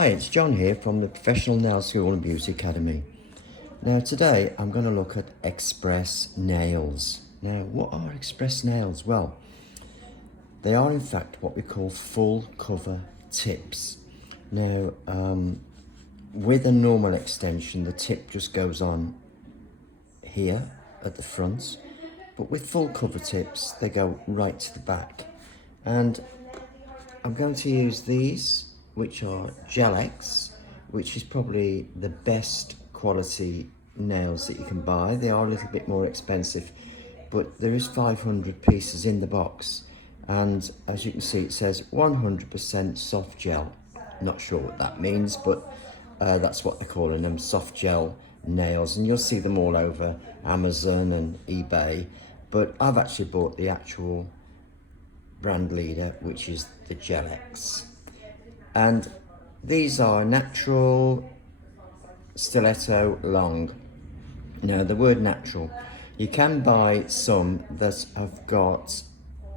Hi, it's John here from the Professional Nail School and Beauty Academy. Now today I'm going to look at express nails. Now what are express nails? Well, they are in fact what we call full cover tips. Now with a normal extension the tip just goes on here at the front, but with full cover tips they go right to the back. And I'm going to use these, which are Gel X, which is probably the best quality nails that you can buy. They are a little bit more expensive, but there is 500 pieces in the box, and as you can see it says 100% soft gel. Not sure what that means, but that's what they're calling them, soft gel nails, and you'll see them all over Amazon and eBay, but I've actually bought the actual brand leader, which is the Gel X. And these are natural stiletto long. Now the word natural, you can buy some that have got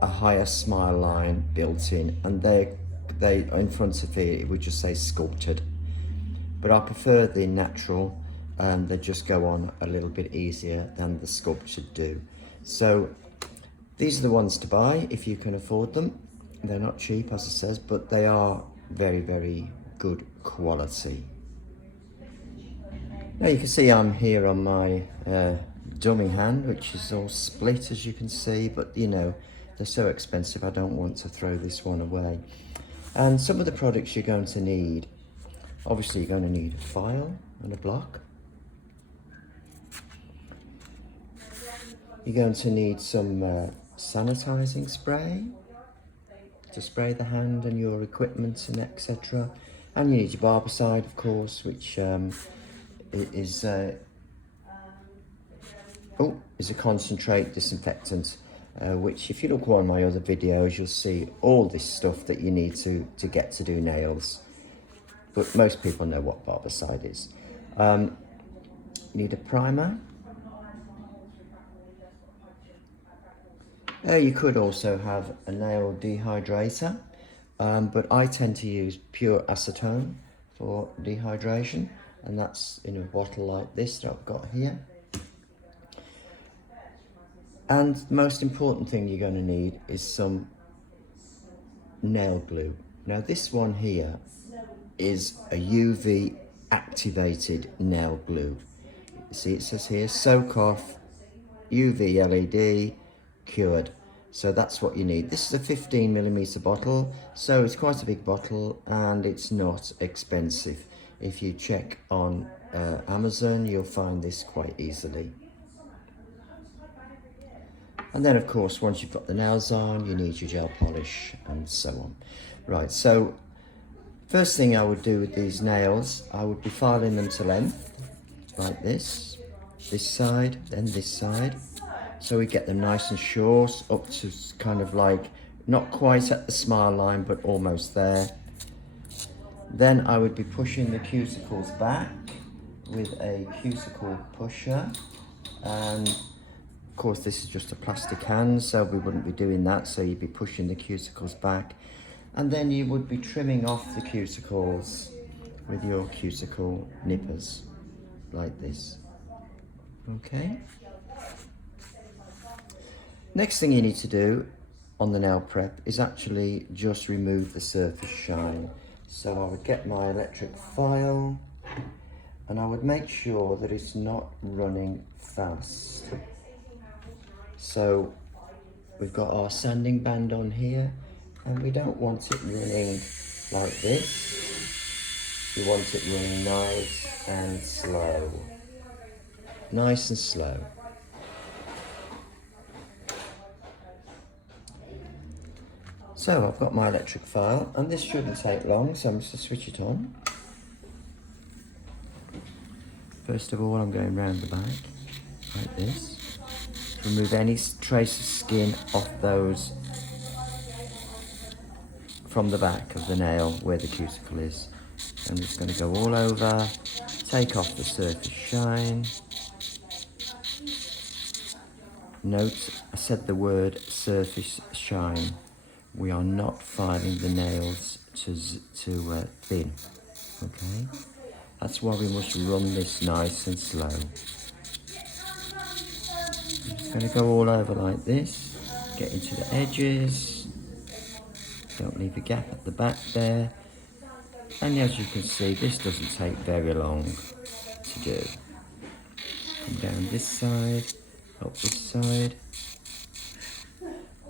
a higher smile line built in, and they in front of it would just say sculpted, but I prefer the natural, and they just go on a little bit easier than the sculptured do. So these are the ones to buy if you can afford them. They're not cheap, as it says, but they are very, very good quality. Now you can see I'm here on my dummy hand, which is all split, as you can see, but you know, they're so expensive I don't want to throw this one away. And some of the products you're going to need, obviously you're going to need a file and a block. You're going to need some sanitizing spray to spray the hand and your equipment and etc. And you need your barbicide, of course, which is a concentrate disinfectant, which if you look at one of my other videos you'll see all this stuff that you need to get to do nails, but most people know what barbicide is. You need a primer. You could also have a nail dehydrator, but I tend to use pure acetone for dehydration, and that's in a bottle like this that I've got here. And the most important thing you're going to need is some nail glue. Now this one here is a UV activated nail glue. See, it says here soak off UV LED cured. So that's what you need. This is a 15mm bottle, so it's quite a big bottle and it's not expensive. If you check on Amazon you'll find this quite easily. And then of course once you've got the nails on you need your gel polish and so on. Right, so first thing I would do with these nails, I would be filing them to length like this side, then this side. So we get them nice and short, up to kind of like, not quite at the smile line, but almost there. Then I would be pushing the cuticles back with a cuticle pusher. And of course this is just a plastic hand, so we wouldn't be doing that. So you'd be pushing the cuticles back. And then you would be trimming off the cuticles with your cuticle nippers, like this. Okay. Next thing you need to do on the nail prep is actually just remove the surface shine. So I would get my electric file and I would make sure that it's not running fast. So we've got our sanding band on here and we don't want it running like this. We want it running nice and slow. Nice and slow. So I've got my electric file and this shouldn't take long, so I'm just going to switch it on. First of all I'm going round the back like this. Remove any trace of skin off those from the back of the nail where the cuticle is. I'm just going to go all over, take off the surface shine. Note, I said the word surface shine. We are not filing the nails to thin. Okay, that's why we must run this nice and slow. I'm just going to go all over like this, get into the edges, don't leave a gap at the back there, and as you can see, this doesn't take very long to do. Come down this side, up this side,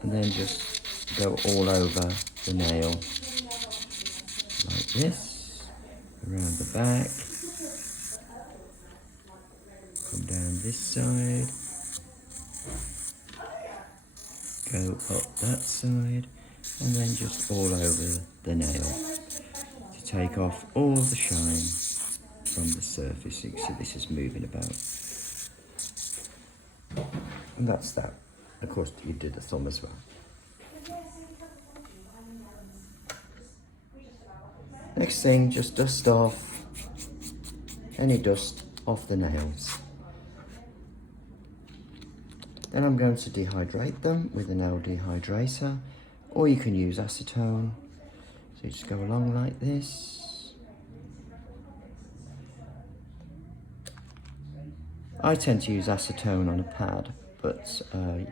and then just go all over the nail like this, around the back, come down this side, go up that side, and then just all over the nail to take off all the shine from the surface. You can see this is moving about. And that's that. Of course, you do the thumb as well. Next thing, just dust off any dust off the nails. Then I'm going to dehydrate them with a nail dehydrator, or you can use acetone. So you just go along like this. I tend to use acetone on a pad, but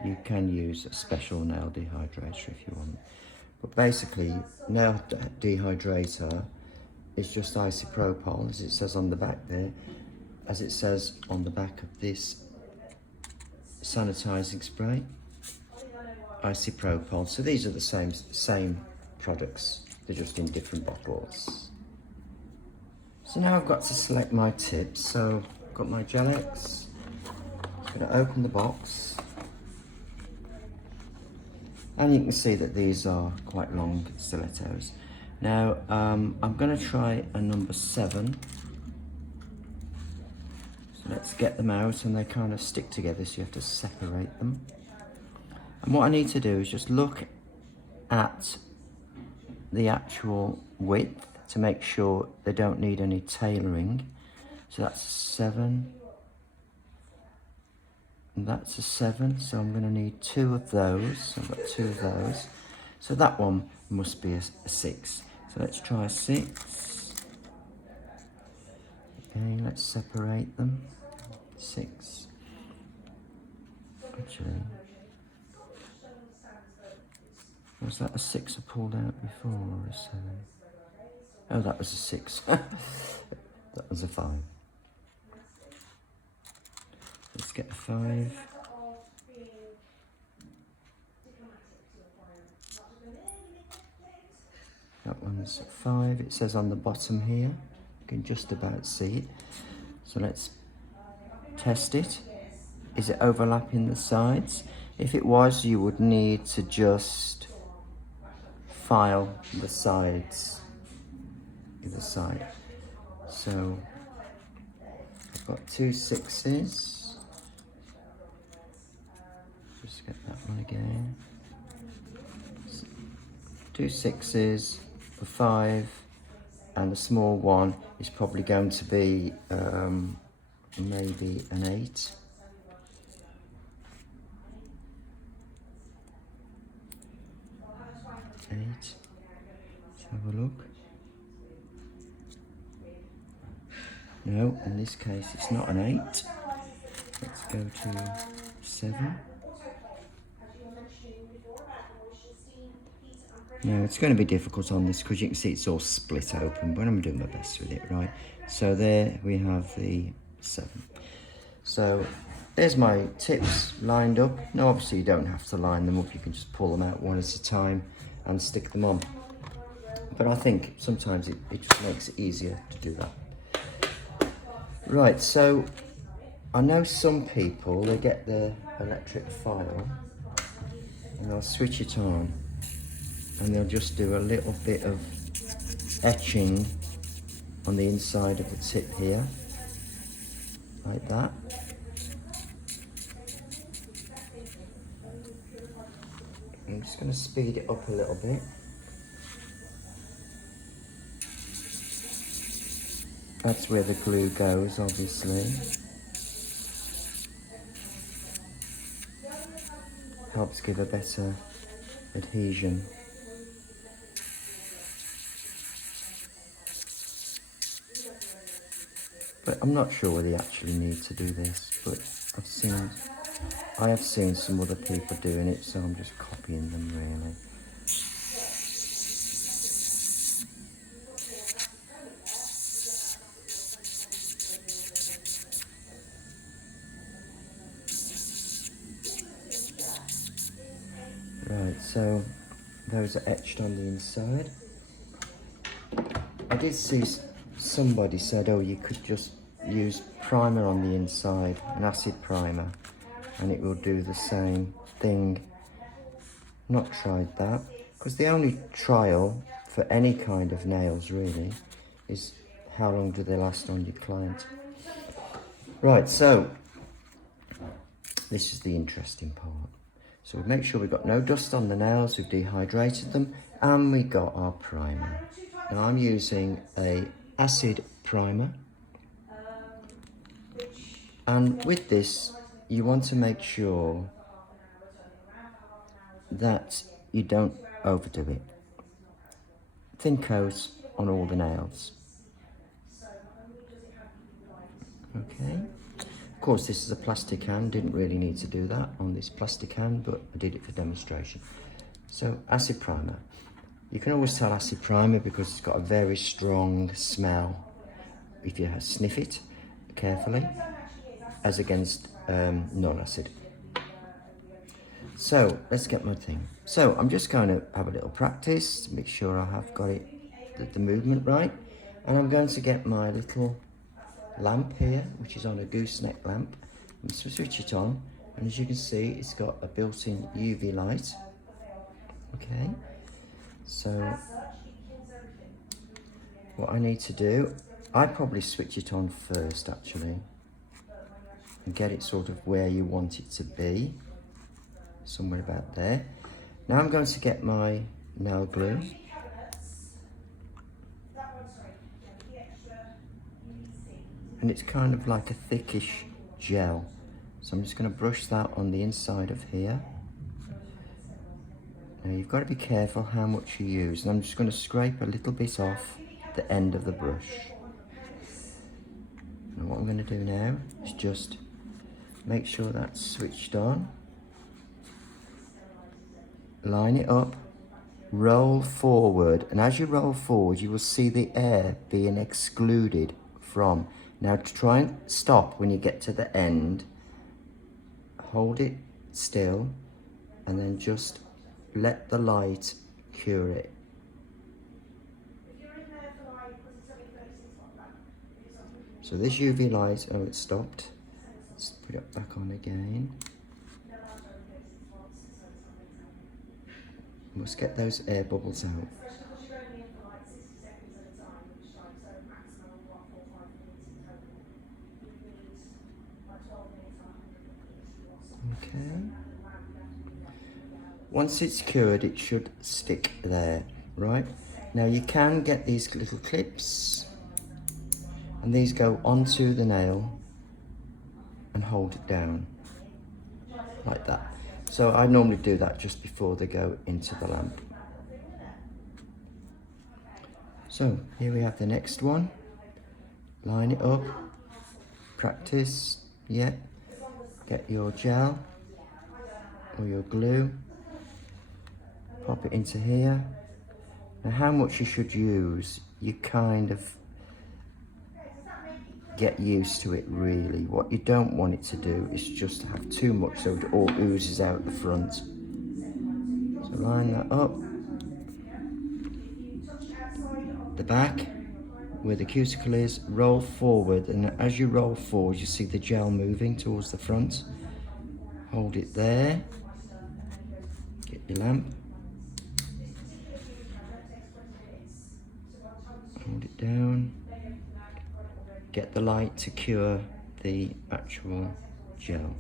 you can use a special nail dehydrator if you want. But basically, nail dehydrator is just isopropyl, as it says on the back there, as it says on the back of this sanitizing spray, isopropyl. So these are the same products, they're just in different bottles. So now I've got to select my tips. So I've got my Gel X. I'm going to open the box, and you can see that these are quite long stilettos. Now I'm going to try a number 7. So let's get them out, and they kind of stick together, so you have to separate them. And what I need to do is just look at the actual width to make sure they don't need any tailoring. So that's 7. And that's a 7, so I'm going to need 2 of those. So I've got 2 of those. So that one must be a 6. So let's try a 6. Okay, let's separate them. 6. Actually, was that a 6 I pulled out before, or a 7? Oh, that was a 6. That was a 5. Let's get a 5. That one's 5. It says on the bottom here. You can just about see it. So let's test it. Is it overlapping the sides? If it was, you would need to just file the sides either side. So I've got 2 6s. Just get that one again. 2 6s, a 5, and the small one is probably going to be maybe an 8. 8. Let's have a look. No, in this case it's not an 8. Let's go to 7. Now it's going to be difficult on this because you can see it's all split open, but I'm doing my best with it, right? So there we have the 7. So there's my tips lined up. Now obviously you don't have to line them up, you can just pull them out one at a time and stick them on. But I think sometimes it just makes it easier to do that. Right, so I know some people, they get the electric file and they'll switch it on and they'll just do a little bit of etching on the inside of the tip here, like that. I'm just going to speed it up a little bit. That's where the glue goes, obviously. Helps give a better adhesion. But I'm not sure whether you actually need to do this, but I have seen some other people doing it, so I'm just copying them really. Right, so those are etched on the inside. I did see somebody said, oh, you could just use primer on the inside, an acid primer, and it will do the same thing. Not tried that, because the only trial for any kind of nails really is how long do they last on your client. Right, so this is the interesting part. So we make sure we've got no dust on the nails, we've dehydrated them, and we got our primer. Now I'm using a acid primer, and with this you want to make sure that you don't overdo it. Thin coat on all the nails. Okay. Of course, this is a plastic hand, didn't really need to do that on this plastic hand, but I did it for demonstration. So, acid primer. You can always tell acid primer because it's got a very strong smell if you sniff it carefully, as against non-acid. So, let's get my thing. So, I'm just going to have a little practice to make sure I have got the movement right. And I'm going to get my little lamp here, which is on a gooseneck lamp. I'm going to switch it on, and as you can see, it's got a built-in UV light. Okay, so what I need to do, I probably switch it on first actually, and get it sort of where you want it to be, somewhere about there. Now I'm going to get my nail glue. And it's kind of like a thickish gel. So I'm just going to brush that on the inside of here. Now you've got to be careful how much you use. And I'm just going to scrape a little bit off the end of the brush. And what I'm going to do now is just make sure that's switched on. Line it up. Roll forward. And as you roll forward, you will see the air being excluded from. Now to try and stop when you get to the end, hold it still and then just let the light cure it. So this UV light, oh, it stopped. Let's put it back on again. Must get those air bubbles out. Okay. Once it's cured, it should stick there, right? Now you can get these little clips, and these go onto the nail and hold it down, like that. So I normally do that just before they go into the lamp. So here we have the next one. Line it up, practice, yeah. Get your gel or your glue, pop it into here. Now how much you should use, you kind of get used to it really. What you don't want it to do is just have too much so it all oozes out the front. So line that up. The back, where the cuticle is, roll forward, and as you roll forward you see the gel moving towards the front. Hold it there, get your lamp, hold it down, get the light to cure the actual gel.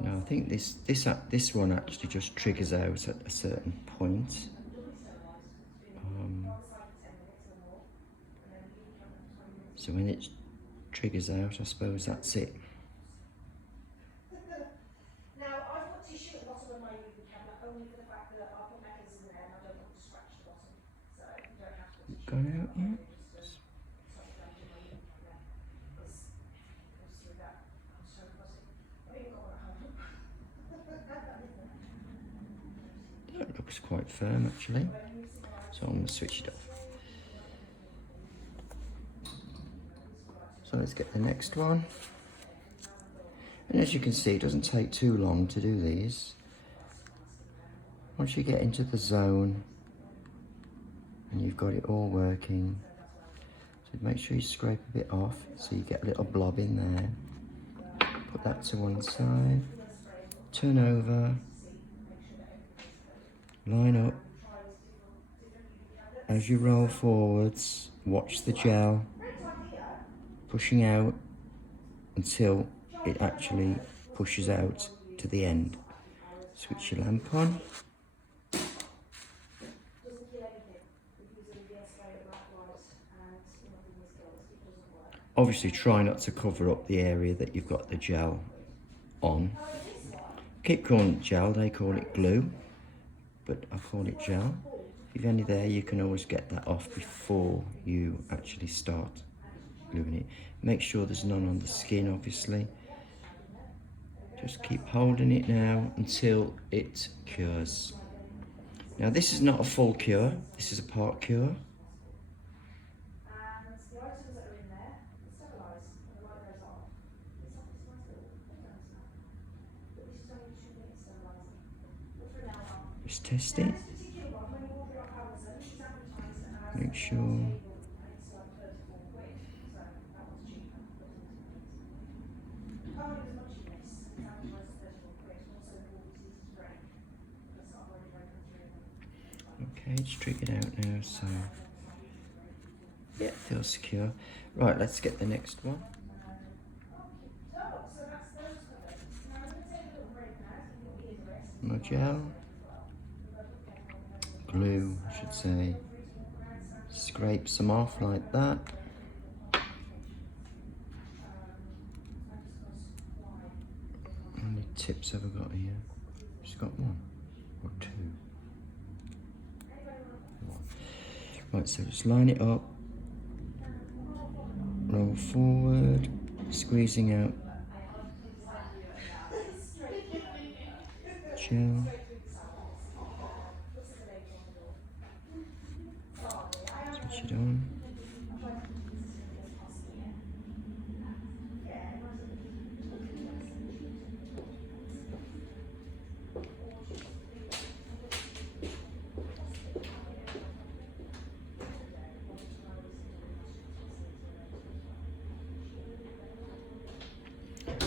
Now I think this one actually just triggers out at a certain point. So when it triggers out, I suppose that's it. gone out yet? That looks quite firm actually, so I'm going to switch it off. So let's get the next one. And as you can see, it doesn't take too long to do these. Once you get into the zone and you've got it all working, so make sure you scrape a bit off so you get a little blob in there. Put that to one side, turn over, line up. As you roll forwards, watch the gel pushing out until it actually pushes out to the end. Switch your lamp on. Obviously try not to cover up the area that you've got the gel on. Keep calling it gel, they call it glue, but I call it gel. If you've any there, you can always get that off before you actually start gluing it. Make sure there's none on the skin, obviously. Just keep holding it now until it cures. Now this is not a full cure, this is a part cure. Just test it. Make sure. Okay, it's triggered out now, so yeah, it feels secure. Right, let's get the next one. More gel. Glue, I should say. Scrape some off like that. How many tips have I got here? Just got one or two. One. Right, so just line it up. Roll forward, squeezing out gel. Switch it on.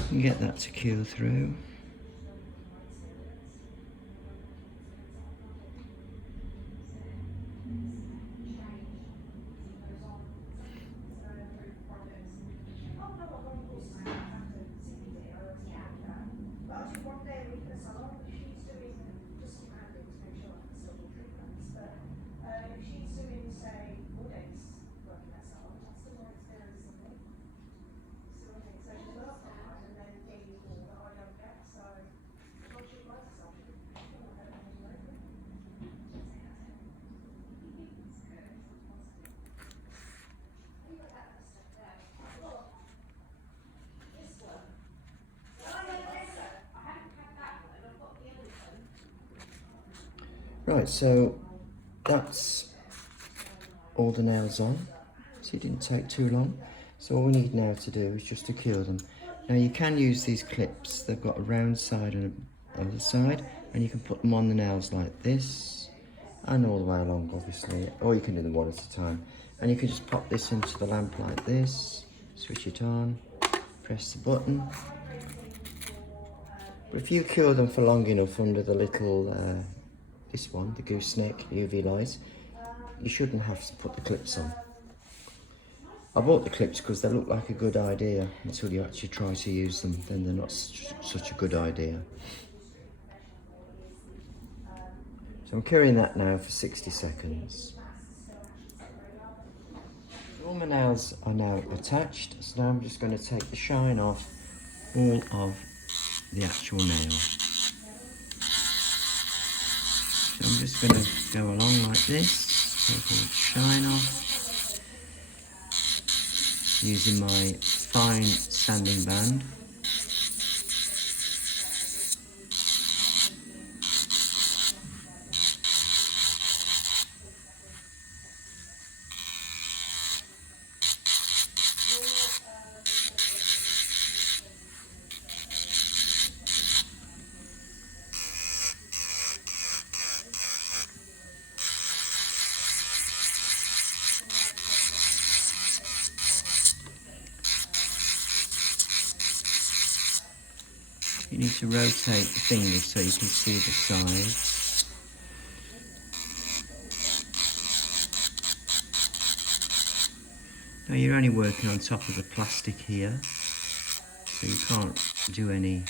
And get that to cure through. Right, so that's all the nails on, so it didn't take too long. So all we need now to do is just to cure them. Now you can use these clips, they've got a round side and a other side, and you can put them on the nails like this, and all the way along obviously, or you can do them one at a time. And you can just pop this into the lamp like this, switch it on, press the button. But if you cure them for long enough under the little this one, the gooseneck UV light, you shouldn't have to put the clips on. I bought the clips because they look like a good idea until you actually try to use them, then they're not such a good idea. So I'm curing that now for 60 seconds. All my nails are now attached, so now I'm just going to take the shine off all of the actual nail. So I'm just going to go along like this, take all the shine off. using my fine sanding band. You need to rotate the fingers so you can see the sides. Now you're only working on top of the plastic here, so you can't do any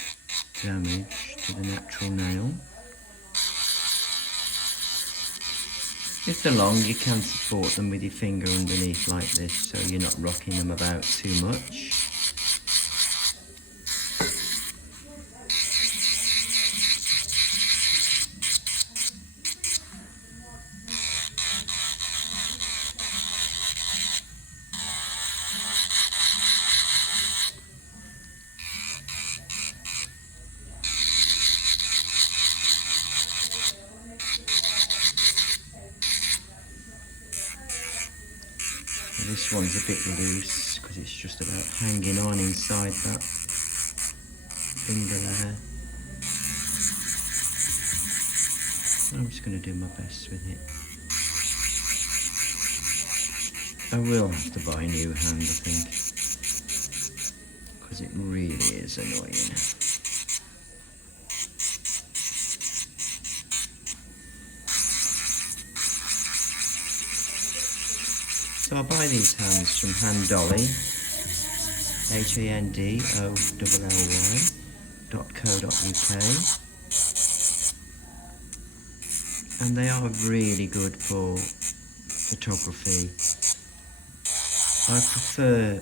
damage to the natural nail. If they're long, you can support them with your finger underneath like this, so you're not rocking them about too much. This one's a bit loose because it's just about hanging on inside that finger there. I'm just going to do my best with it. I will have to buy a new hand, I think, because it really is annoying. So I buy these hands from Hand Dolly, handolly.co.uk, and they are really good for photography. I prefer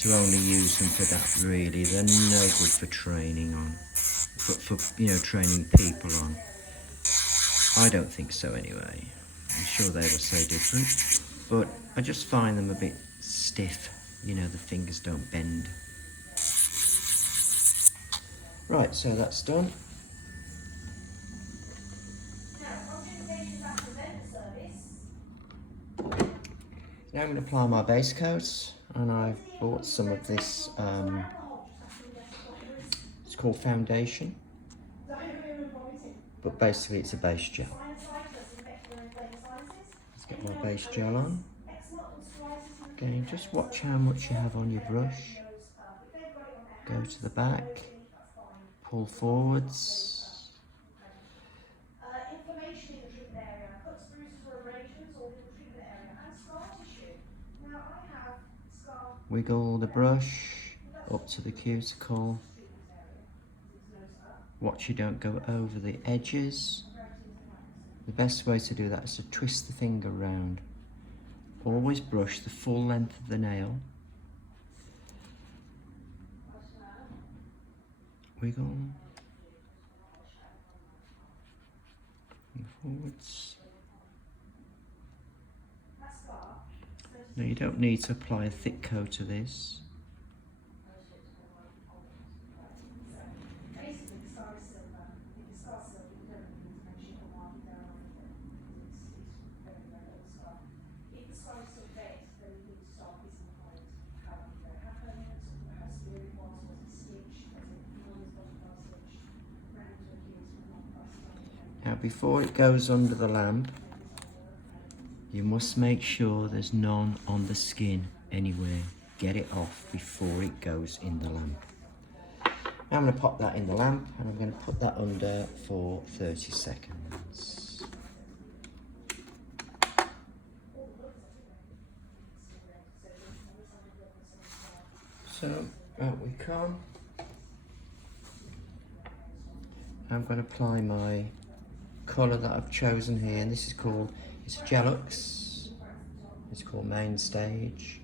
to only use them for that, really. They're no good for training on, for training people on. I don't think so anyway. I'm sure they will say different, but I just find them a bit stiff. The fingers don't bend. Right, so that's done. Now I'm going to apply my base coat, and I've bought some of this, it's called foundation, but basically it's a base gel. Let's get my base gel on. Again, just watch how much you have on your brush. Go to the back, pull forwards. Wiggle the brush up to the cuticle. Watch you don't go over the edges. The best way to do that is to twist the finger round. Always brush the full length of the nail. Wiggle. And forwards. Now you don't need to apply a thick coat of this. Now before it goes under the lamp, you must make sure there's none on the skin anywhere. Get it off before it goes in the lamp. Now I'm going to pop that in the lamp, and I'm going to put that under for 30 seconds. So out we come. I'm going to apply my colour that I've chosen here, and this is called, it's a Gel X. It's called Main Stage.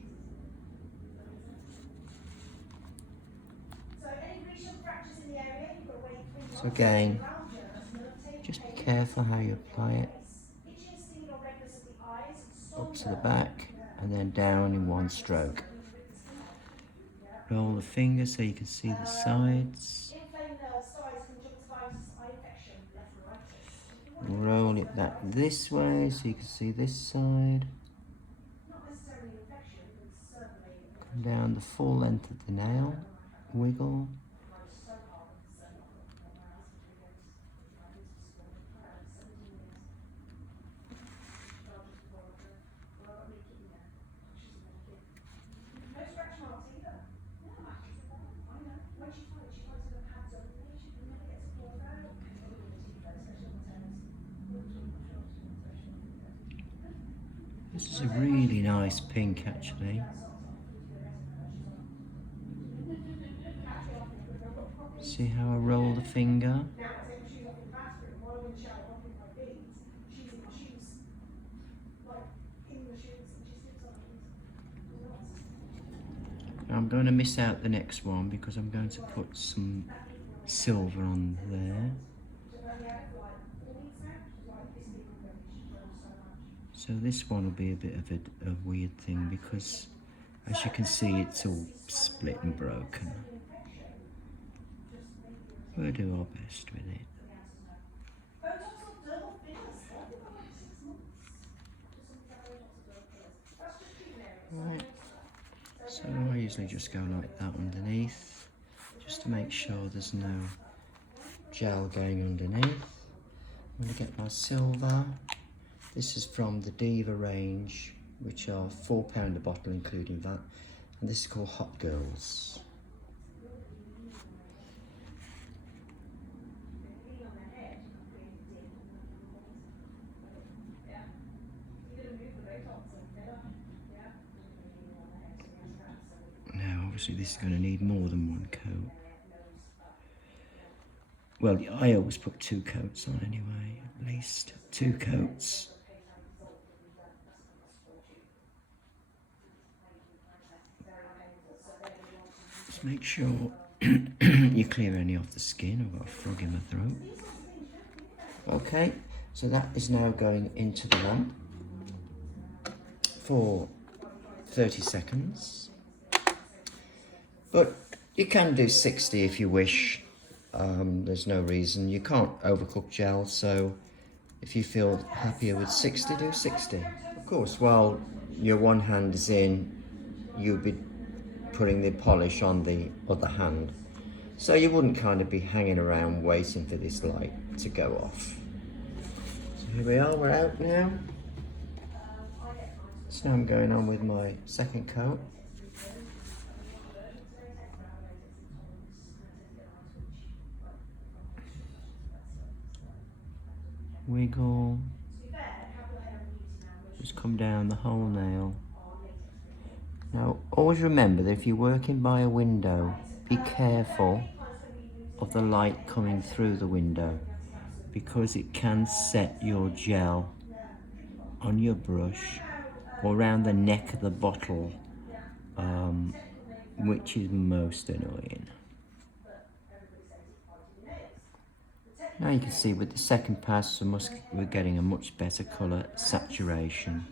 So again, just be careful how you apply it. Up to the back and then down in one stroke. Roll the finger so you can see the sides. Roll it back this way so you can see this side. Come down the full length of the nail. Wiggle. This is a really nice pink actually. See how I roll the finger? I'm going to miss out the next one because I'm going to put some silver on there. So this one will be a bit of a weird thing because, as you can see, it's all split and broken. We'll do our best with it. Right. So I usually just go like that underneath, just to make sure there's no gel going underneath. I'm going to get my silver. This is from the Diva range, which are £4 a bottle including that, and this is called Hot Girls. Now obviously this is going to need more than one coat. Well, I always put 2 coats on anyway, at least 2 coats. Just make sure you clear any of the skin. I've got a frog in my throat. Okay, so that is now going into the lamp for 30 seconds. But you can do 60 if you wish. There's no reason. You can't overcook gel, so if you feel happier with 60, do 60. Of course, while your one hand is in, you'll be putting the polish on the other hand. So you wouldn't kind of be hanging around waiting for this light to go off. So here we are, we're out now. So now I'm going on with my second coat. Wiggle. Just come down the whole nail. Now, always remember that if you're working by a window, be careful of the light coming through the window because it can set your gel on your brush or around the neck of the bottle, which is most annoying. Now you can see with the second pass, we're getting a much better colour saturation.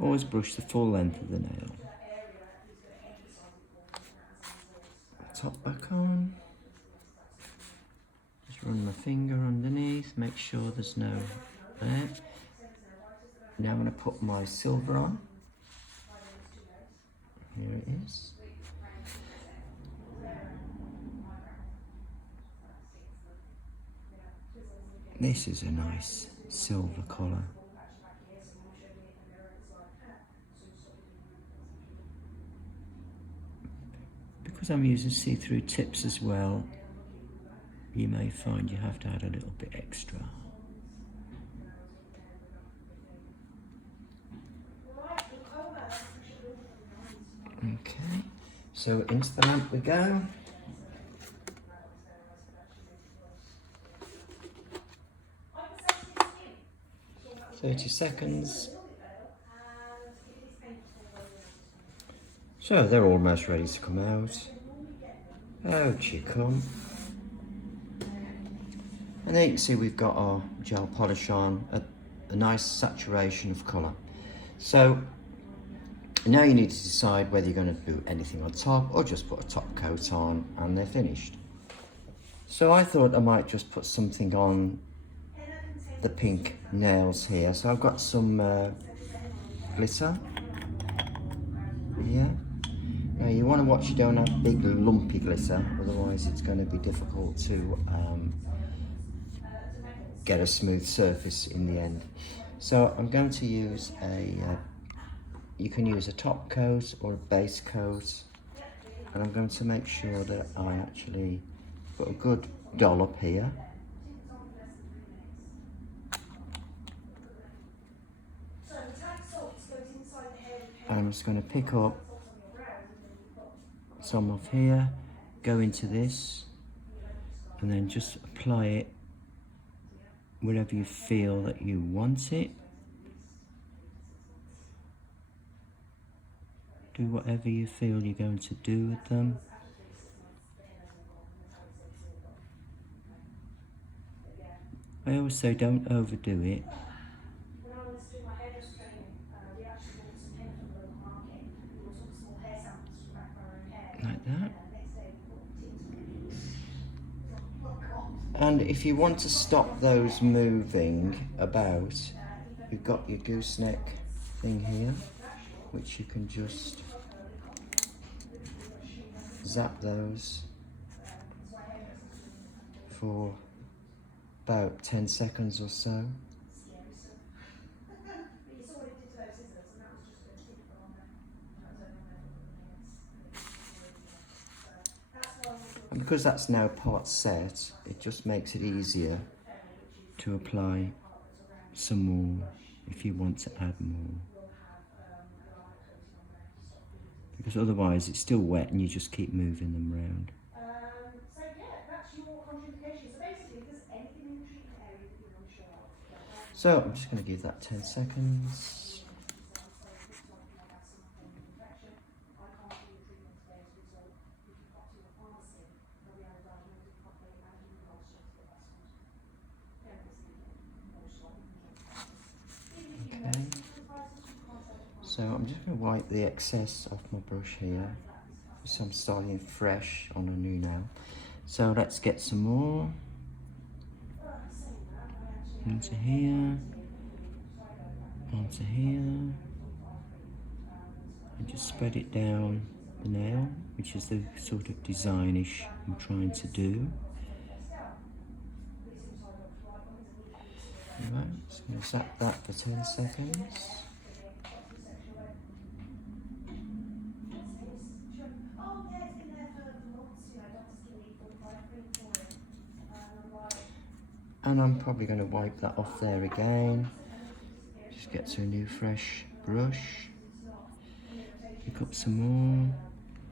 Always brush the full length of the nail. Top back on. Just run my finger underneath, make sure there's no there. Now I'm going to put my silver on. Here it is. This is a nice silver colour. Because I'm using see-through tips as well, you may find you have to add a little bit extra. Okay, so into the lamp we go. £30 seconds. So they're almost ready to come out. Out you come. And there you can see we've got our gel polish on, a nice saturation of colour. So now you need to decide whether you're going to do anything on top or just put a top coat on and they're finished. So I thought I might just put something on the pink nails here. So I've got some glitter here. Now you want to watch you don't have big lumpy glitter, otherwise it's going to be difficult to get a smooth surface in the end. So I'm going to use you can use a top coat or a base coat, and I'm going to make sure that I actually put a good dollop here. I'm just going to pick up some off here, go into this, and then just apply it wherever you feel that you want it. Do whatever you feel you're going to do with them. I always say don't overdo it. Like that. And if you want to stop those moving about, you've got your gooseneck thing here, which you can just zap those for about 10 seconds or so. And because that's now part set, it just makes it easier to apply some more if you want to add more. Because otherwise it's still wet and you just keep moving them around. So yeah, that's your contraindication. So basically, if there's anything in the treatment area that you're unsure of. So I'm just going to give that 10 seconds. Okay. So I'm just going to wipe the excess off my brush here. So I'm starting fresh on a new nail. So let's get some more. Onto here. Onto here. And just spread it down the nail, which is the sort of designish I'm trying to do. Alright, just going to zap that for 10 seconds. And I'm probably going to wipe that off there again. Just get to a new fresh brush. Pick up some more.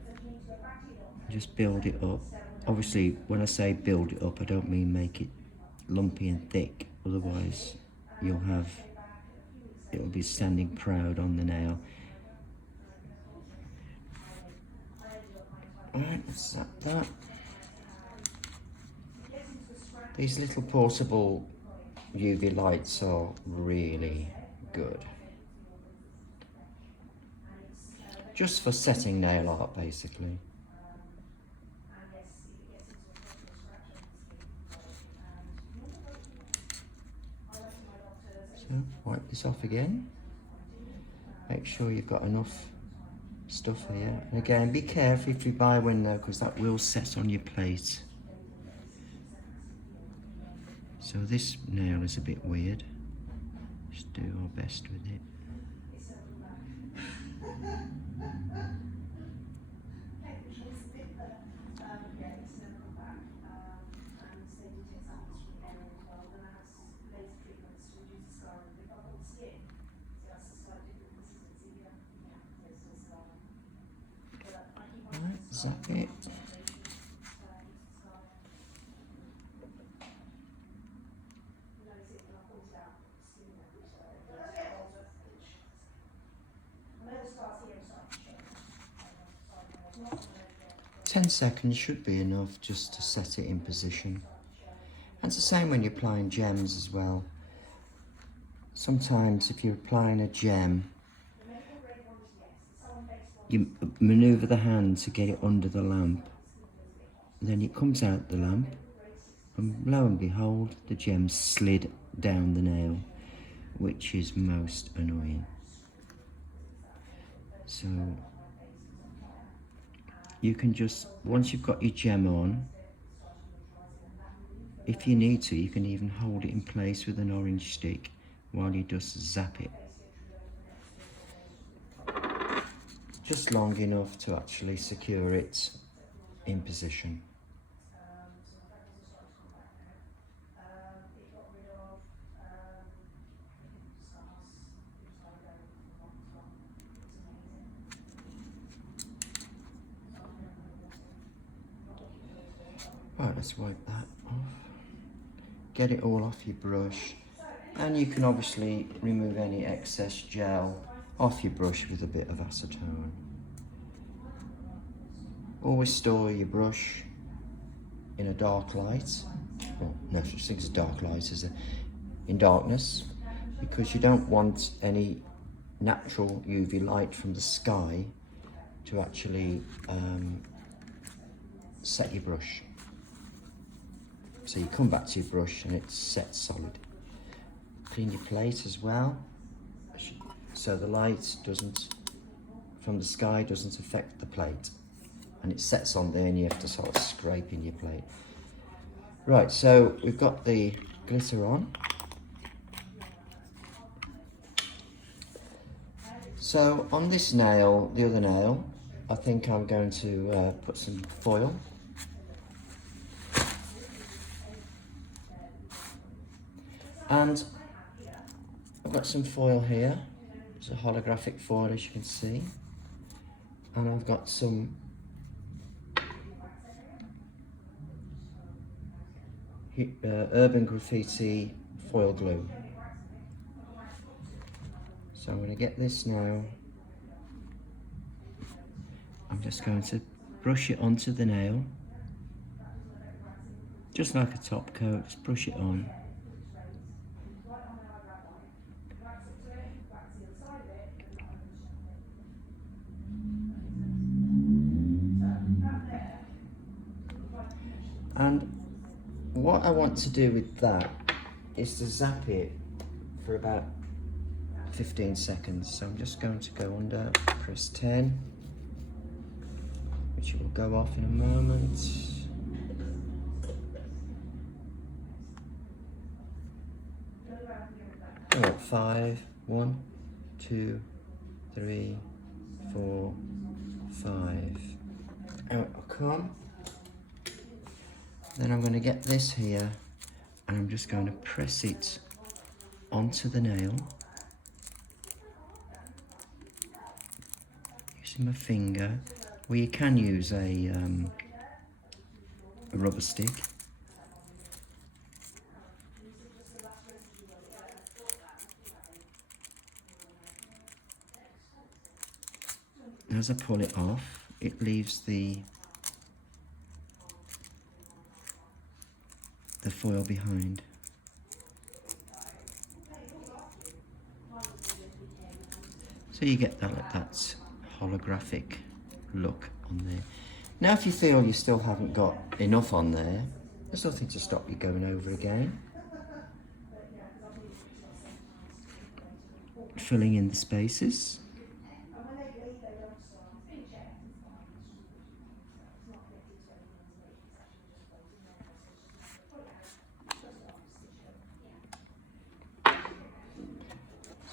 And just build it up. Obviously, when I say build it up, I don't mean make it lumpy and thick. Otherwise, it'll be standing proud on the nail. Alright, let's zap that. These little portable UV lights are really good. Just for setting nail art, basically. So, wipe this off again. Make sure you've got enough stuff here. And again, be careful if you buy one though, because that will set on your plate. So this nail is a bit weird. Just do our best with it. Alright, zap it. 10 seconds should be enough just to set it in position. And it's the same when you're applying gems as well. Sometimes if you're applying a gem, you manoeuvre the hand to get it under the lamp. Then it comes out the lamp, and lo and behold, the gem slid down the nail, which is most annoying. So you can just, once you've got your gem on, if you need to, you can even hold it in place with an orange stick while you just zap it. Just long enough to actually secure it in position. Right, let's wipe that off. Get it all off your brush, and you can obviously remove any excess gel off your brush with a bit of acetone. Always store your brush in a dark light. Well, no such thing as dark light, is in darkness, because you don't want any natural UV light from the sky to actually set your brush. So you come back to your brush and it's set solid. Clean your plate as well, so the light from the sky doesn't affect the plate, and it sets on there and you have to sort of scrape in your plate. Right, so we've got the glitter on. So on this nail, the other nail, I think I'm going to put some foil. And I've got some foil here. It's a holographic foil, as you can see. And I've got some Urban Graffiti foil glue. So I'm going to get this now. I'm just going to brush it onto the nail. Just like a top coat, just brush it on. And what I want to do with that is to zap it for about 15 seconds. So I'm just going to go under, press 10, which will go off in a moment. About 5, 1, 2, 3, 4, 5. Out will come. Then I'm going to get this here and I'm just going to press it onto the nail using my finger, or you can use a rubber stick. As I pull it off, it leaves the foil behind. So you get that holographic look on there. Now if you feel you still haven't got enough on there, there's nothing to stop you going over again. Filling in the spaces.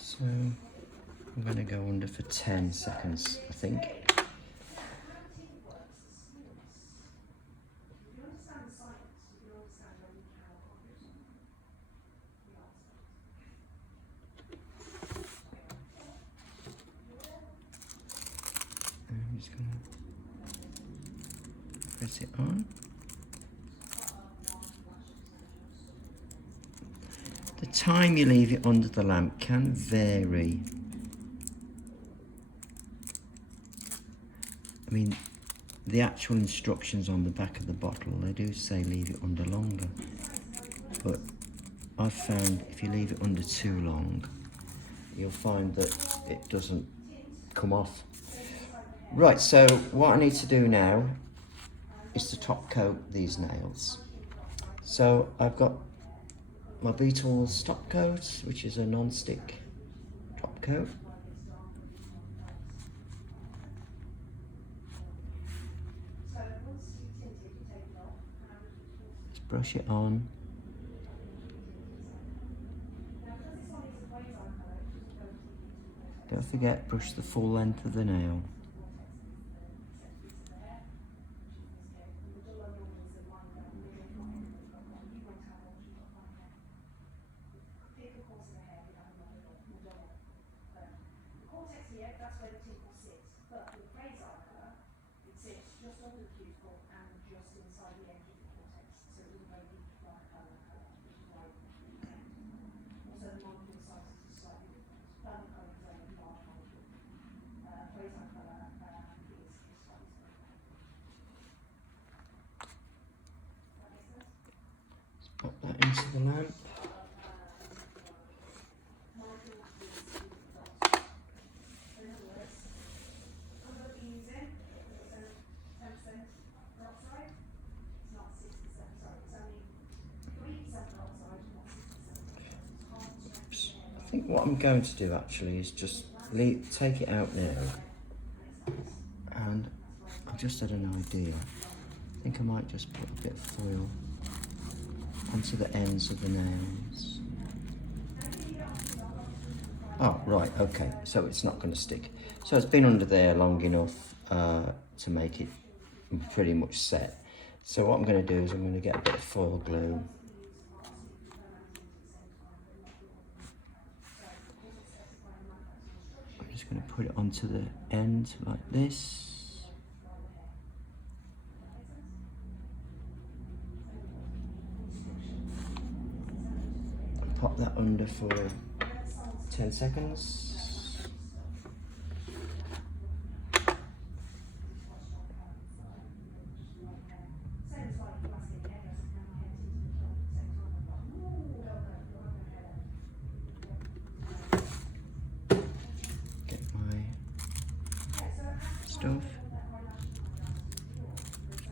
So I'm going to go under for 10 seconds, I think. I'm just going to press it on. The time you leave it under the lamp can vary. I mean, the actual instructions on the back of the bottle, they do say leave it under longer, but I've found if you leave it under too long, you'll find that it doesn't come off. Right, so what I need to do now is to top coat these nails. So I've got my Beetles top coat, which is a non-stick top coat. Just brush it on. Don't forget, brush the full length of the nail. That's where the cuticle sits, but with razor colour, it sits just under the cuticle and just inside the edge of the cortex, so it doesn't go deep like colour, which is why it's also the molecule sizes is slightly different. Colour is a large molecule. Razor colour is slightly smaller. That makes sense? Let's pop that into the lamp. I think what I'm going to do actually is just take it out now, and I've just had an idea. I think I might just put a bit of foil onto the ends of the nails. Oh, right, okay, so it's not going to stick. So it's been under there long enough to make it pretty much set. So what I'm going to do is I'm going to get a bit of foil glue. I'm just going to put it onto the end like this. Pop that under for 10 seconds. Get my stuff.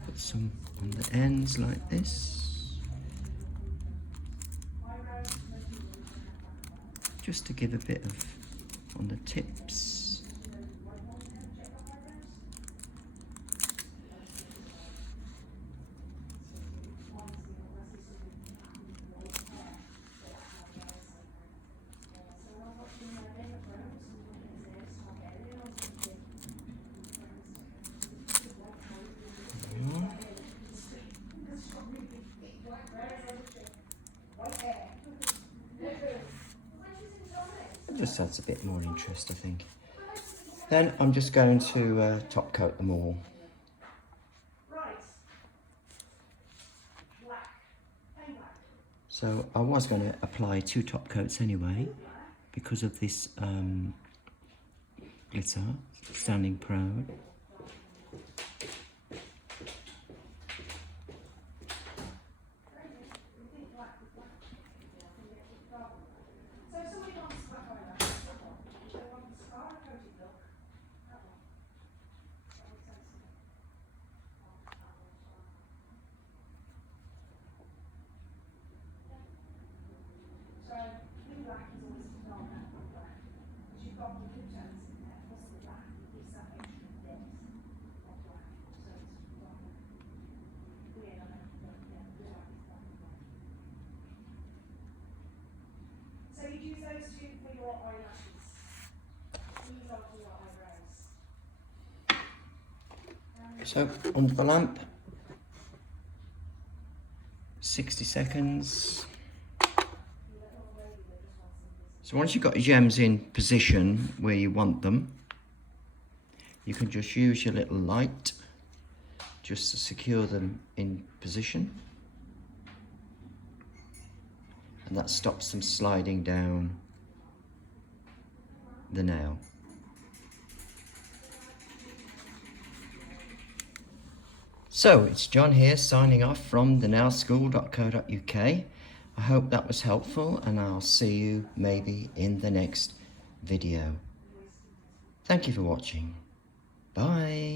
Put some on the ends like this. Just to give a bit of on the tips. It just adds a bit more interest, I think. Then I'm just going to top coat them all. So I was going to apply 2 top coats anyway, because of this glitter, standing proud. So you use those two for your eyelashes. These are for your eyebrows. So under the lamp, 60 seconds. So once you've got your gems in position where you want them, you can just use your little light just to secure them in position. And that stops them sliding down the nail. So it's John here signing off from thenailschool.co.uk. I hope that was helpful, and I'll see you maybe in the next video. Thank you for watching. Bye.